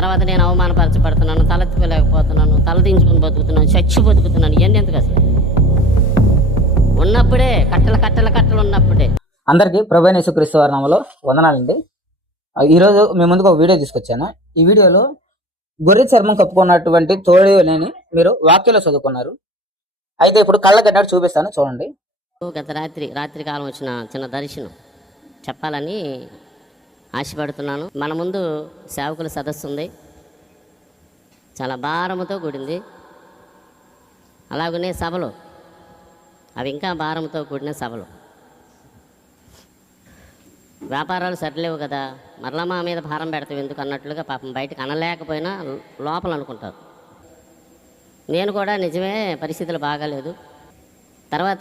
తర్వాత నేను అవమానపరచబడుతున్నాను తలెత్తుకోలేకపోతున్నాను తలదించుకుని బతుకుతున్నాను చచ్చి బతుకుతున్నాను ఇవన్నీ ఎందుకు అసలు? ఉన్నప్పుడే కట్టలు కట్టలు కట్టలు ఉన్నప్పుడే. అందరికీ ప్రభు యేసుక్రీస్తు వారి నామలో వందనాలండి. ఈరోజు మీ ముందుకు ఒక వీడియో తీసుకొచ్చాను. ఈ వీడియోలో గొర్రె చర్మం కప్పుకున్నటువంటి తోడేలని మీరు వాక్యలో చదువుకున్నారు. అయితే ఇప్పుడు కళ్ళ గడ్డాడు చూపిస్తాను చూడండి. గత రాత్రి రాత్రి కాలం వచ్చిన చిన్న దర్శనం. చెప్పాలని ఆశపడుతున్నాను. మన ముందు సేవకుల సదస్సు ఉంది. చాలా భారముతో కూడింది. అలాగనే సభలు. అవి ఇంకా భారంతో కూడిన సభలు. వ్యాపారాలు సరిలేవు కదా. మరలా మా మీద భారం పెడతాం ఎందుకు అన్నట్లుగా పాపం బయటకు అనలేకపోయినా లోపల అనుకుంటారు. నేను కూడా నిజమే పరిస్థితులు బాగాలేదు. తర్వాత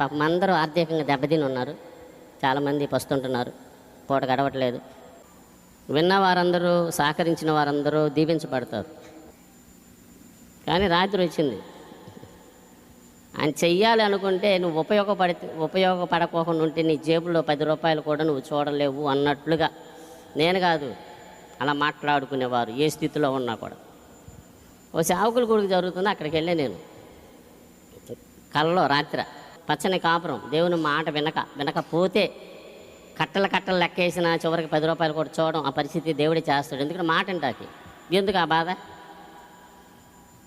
పాపం అందరూ ఆర్థికంగా దెబ్బతిని ఉన్నారు. చాలామంది పస్తుంటున్నారు పూట గడవట్లేదు. విన్న వారందరూ సహకరించిన వారందరూ దీవించబడతారు. కానీ రాత్రి వచ్చింది. ఆయన చెయ్యాలి అనుకుంటే నువ్వు ఉపయోగపడి ఉపయోగపడకోకుండా ఉంటే నీ జేబులో పది రూపాయలు కూడా నువ్వు చూడలేవు అన్నట్లుగా. నేను కాదు అలా మాట్లాడుకునేవారు ఏ స్థితిలో ఉన్నా కూడా. ఓ సేవకుల కొడుకు జరుగుతుంది అక్కడికి వెళ్ళే నేను. కళ్ళలో రాత్రి పచ్చని కాపురం దేవుని మాట వినక వినకపోతే కట్టలు కట్టలు లెక్కేసిన చివరికి పది రూపాయలు కూడా చూడడం ఆ పరిస్థితి దేవుడే చేస్తాడు. ఎందుకంటే మాట అంటాకి ఎందుకు ఆ బాధ?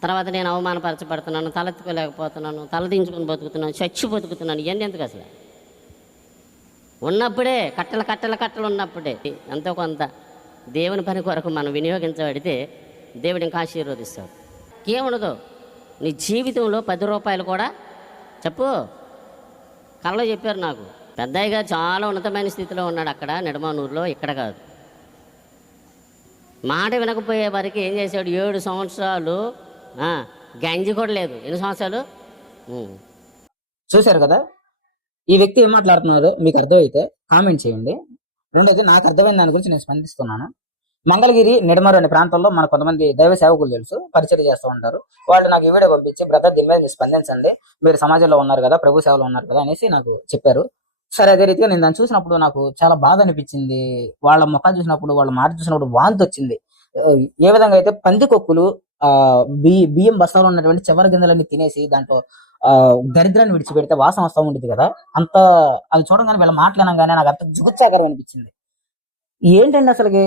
తర్వాత నేను అవమానపరచబడుతున్నాను తలెత్తుకోలేకపోతున్నాను తలదించుకుని బతుకుతున్నాను చచ్చి బతుకుతున్నాను ఇవన్నీ ఎందుకు అసలు? ఉన్నప్పుడే కట్టెల కట్టెల కట్టలు ఉన్నప్పుడే. ఎంతో కొంత దేవుని పని కొరకు మనం వినియోగించబడితే దేవుడు ఇంకా ఆశీర్వదిస్తాడు. ఏముండదు నీ జీవితంలో పది రూపాయలు కూడా చెప్పు. కళ్ళలో చెప్పారు నాకు. పెద్దయ్యగా చాలా ఉన్నతమైన స్థితిలో ఉన్నాడు అక్కడ నిడమానూరులో ఇక్కడ కాదు. మాట వినకపోయే వారికి ఏం చేశాడు? ఏడు సంవత్సరాలు గంజి కూడా లేదు. ఎన్ని సంవత్సరాలు? చూశారు కదా? ఈ వ్యక్తి ఏం మాట్లాడుతున్నారో మీకు అర్థమైతే కామెంట్ చేయండి. రెండోది నాకు అర్థమైన దాని గురించి నేను స్పందిస్తున్నాను. మంగళగిరి నిడమరు అనే ప్రాంతంలో మన కొంతమంది దైవ సేవకులు తెలుసు పరిచయం చేస్తూ ఉంటారు. వాళ్ళు నాకు ఈ వీడియో పంపించి బ్రదర్ దీని మీద మీరు స్పందించండి. మీరు సమాజంలో ఉన్నారు కదా ప్రభు సేవలో ఉన్నారు కదా అనేసి నాకు చెప్పారు. సరే అదే రీతిగా నేను దాన్ని చూసినప్పుడు నాకు చాలా బాధ అనిపించింది. వాళ్ళ ముఖం చూసినప్పుడు వాళ్ళ మాట చూసినప్పుడు వాంతి వచ్చింది. ఏ విధంగా అయితే పందికొక్కులు ఆ బియ్య బియ్యం బస్తాలో ఉన్నటువంటి చివరి గింజలన్నీ తినేసి దాంట్లో ఆ దరిద్రాన్ని విడిచిపెడితే వాసన వస్తూ ఉండేది కదా? అంత అది చూడగానే వీళ్ళ మాట్లాడగానే నాకు అంత జుగుత్సాకరం అనిపించింది. ఏంటండి అసలుకి?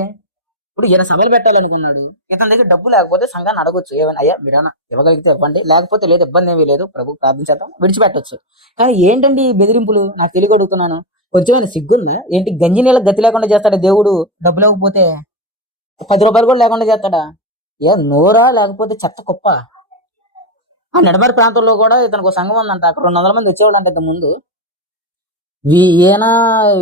ఇప్పుడు ఈయన సభలు పెట్టాలనుకున్నాడు. ఇతని దగ్గర డబ్బు లేకపోతే సంఘాన్ని అడగొచ్చు. ఏమైనా అయ్యా మీరైనా ఇవ్వగలిగితే ఇవ్వండి. లేకపోతే లేదు ఇబ్బంది ఏమీ లేదు. ప్రభు ప్రార్థించేద్దాం విడిచిపెట్టొచ్చు. కానీ ఏంటండి ఈ బెదిరింపులు? నాకు తెలియ అడుగుతున్నాను. కొంచెమైనా సిగ్గుందా? ఏంటి గంజి నీళ్ళకి గతి లేకుండా చేస్తాడా దేవుడు? డబ్బు లేకపోతే పది రూపాయలు కూడా లేకుండా చేస్తాడా? ఏ నోరా లేకపోతే చెత్త కుప్ప? ఆ నడమరి ప్రాంతంలో కూడా ఇతనికి ఒక సంఘం ఉందంట. అక్కడ రెండు వందల మంది వచ్చేవాళ్ళు అంటే ముందు. వీ- ఈయన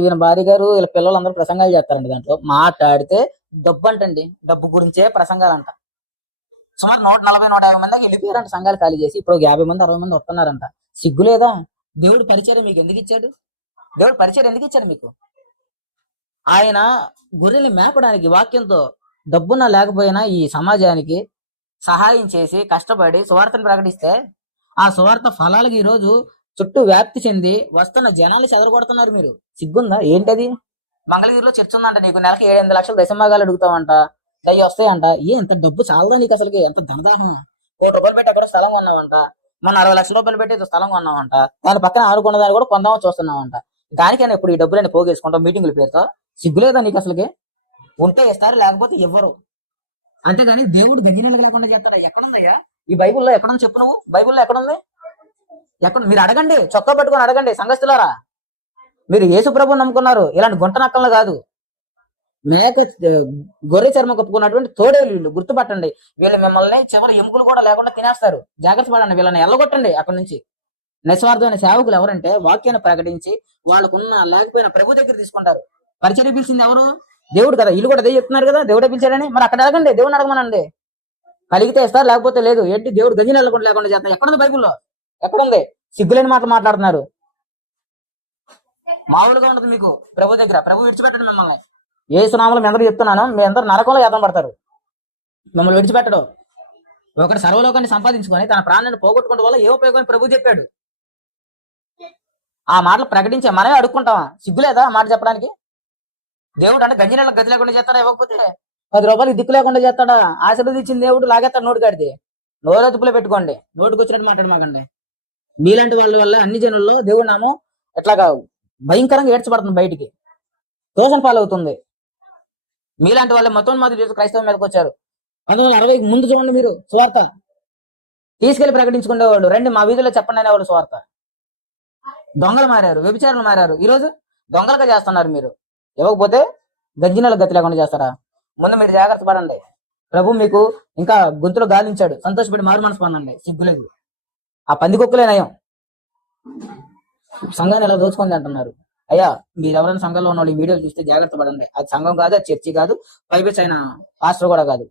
ఈయన భార్య గారు వీళ్ళ పిల్లలందరూ ప్రసంగాలు చేస్తారంట దాంట్లో. మాట్లాడితే డబ్బు అంటండి. డబ్బు గురించే ప్రసంగాలంట. సుమారు నూట నలభై నూట యాభై మందికి వెళ్ళిపోయారంట సంఘాలు ఖాళీ చేసి. ఇప్పుడు యాభై మంది అరవై మంది వస్తున్నారంట. సిగ్గు లేదా? దేవుడు పరిచయం మీకు ఎందుకు ఇచ్చాడు? దేవుడు పరిచయం ఎందుకు ఇచ్చాడు మీకు? ఆయన గొర్రెల్ని మేపడానికి వాక్యంతో డబ్బున్న లేకపోయినా ఈ సమాజానికి సహాయం చేసి కష్టపడి సువార్తను ప్రకటిస్తే ఆ సువార్త ఫలాలకు ఈ రోజు చుట్టూ వ్యాప్తి చెంది వస్తున్న జనాలు చెదరగొడుతున్నారు మీరు. సిగ్గుందా? ఏంటది? మంగళగిరిలో చర్చ ఉందంట నీకు నెలకి ఏడెనిమిది లక్షలు దశమాగాలు అడుగుతావంట. దయ్య వస్తాయంట. ఏ ఎంత డబ్బు చాలదా నీకు అసలుకి? ఎంత ధనదాహం కోటి రూపాయలు పెట్టి అక్కడ స్థలం కొన్నావంట. మన అరవై లక్షల రూపాయలు పెట్టి స్థలం కొన్నావంట. దాని పక్కన ఆడుకున్న దాన్ని కూడా కొందామని చూస్తున్నావంట. దానికైనా ఇప్పుడు ఈ డబ్బులని పోగేసుకుంటాం మీటింగుల పేరుతో? సిగ్గులేదా నీకు అసలుకి? ఉంటే ఇస్తారు లేకపోతే ఇవ్వరు. అంతేగాని దేవుడు దగ్గర లేకుండా చేస్తాడా? ఎక్కడుందయ్యా? ఈ బైబుల్లో ఎక్కడుంది చెప్పు నువ్వు? బైబుల్లో ఎక్కడుంది? ఎక్కడ? మీరు అడగండి చొక్కా పట్టుకొని అడగండి సంఘస్థులారా? మీరు యేసుప్రభు నమ్ముకున్నారు. ఇలాంటి గుంట నక్కలు కాదు. మేక గొర్రె చర్మం కప్పుకున్నటువంటి తోడేలు వీళ్ళు. గుర్తుపట్టండి. వీళ్ళు మిమ్మల్ని చివరి ఎముకలు కూడా లేకుండా తినేస్తారు. జాగ్రత్త పడండి. వీళ్ళని ఎల్లగొట్టండి అక్కడి నుంచి. నిస్వార్థమైన సేవకులు ఎవరంటే వాక్యాన్ని ప్రకటించి వాళ్ళకున్న లేకపోయిన ప్రభు దగ్గర తీసుకుంటారు. పరిచయం పిలిచింది ఎవరు? దేవుడు కదా. వీళ్ళు కూడా అదే చెప్తున్నారు కదా. దేవుడే పిలిచాడని. మరి అక్కడ అడగండి దేవుని అడగమనండి. కలిగితే ఇస్తారు లేకపోతే లేదు. ఏంటి? దేవుడు గంజి వెళ్ళకుండా లేకుండా చేస్తారు ఎక్కడుంది బైబుల్లో? ఎక్కడుంది సిగ్గులేని మాటలు మాట్లాడుతున్నారు. మామూలుగా ఉండదు మీకు. ప్రభు దగ్గర. ప్రభు విడిచిపెట్టడు మిమ్మల్ని. ఏ సునామలు మీ అందరూ చెప్తున్నాను. మీ అందరు నరకంలో యత్నం పడతారు. మిమ్మల్ని విడిచిపెట్టడు. ఒకటి సర్వలోకాన్ని సంపాదించుకొని తన ప్రాణాన్ని పోగొట్టుకోవడం వల్ల ఏ ఉపయోగం ప్రభు చెప్పాడు. ఆ మాటలు ప్రకటించే మనమే అడుక్కుంటామా? సిగ్గులేదా ఆ మాట చెప్పడానికి? దేవుడు అంటే గంజి గది లేకుండా చేస్తాడా? ఇవ్వకపోతే పది రూపాయలు దిక్కు లేకుండా చేస్తాడా? ఆశీర్వదించిన దేవుడు లాగేస్తాడు నోటు కడితే నోరెత్తుపులో పెట్టుకోండి. నోటుకు వచ్చినట్టు మాట్లాడమాకండి మీలాంటి వాళ్ళ వల్ల అన్ని జనుల్లో దేవుడు నామం కావు? భయంకరంగా ఏడ్చబడుతుంది బయటికి. దోషం పాలవుతుంది. మీలాంటి వాళ్ళే మొత్తం మాది చేసి క్రైస్తవం మీదకి వచ్చారు. పంతొమ్మిది వందల ముందు చూడండి మీరు స్వార్థ తీసుకెళ్ళి ప్రకటించుకునేవాళ్ళు రండి మా వీధిలో చెప్పండి అనేవాళ్ళు స్వార్థ దొంగలు మారారు వ్యభిచారులు మారారు. ఈరోజు దొంగలుగా చేస్తున్నారు మీరు. ఇవ్వకపోతే గంజినల గతి లేకుండా చేస్తారా? ముందు మీరు జాగ్రత్త పడండి. ప్రభు మీకు ఇంకా గొంతులో గాలించాడు. సంతోషపడి మారు మనసు పొందండి. సిగ్గులేదు ఆ పందికొక్కులే నయం. సంఘాన్ని ఎలా దోచుకుంది అంటున్నారు. అయ్యా మీరు ఎవరైనా సంఘంలో ఉన్న వాళ్ళు ఈ వీడియోలు చూస్తే జాగ్రత్త పడండి. అది సంఘం కాదు అది చర్చి కాదు పైపెచ్చి అయిన పాస్టర్ కూడా కాదు.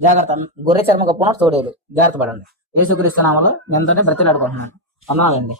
జాగ్రత్త గొర్రె చర్మ గొప్ప తోడేలు. జాగ్రత్త పడండి. యేసుక్రీస్తు నామలో ఎంతంటే బ్రతిలాడుకుంటున్నాను. అన్నాలండి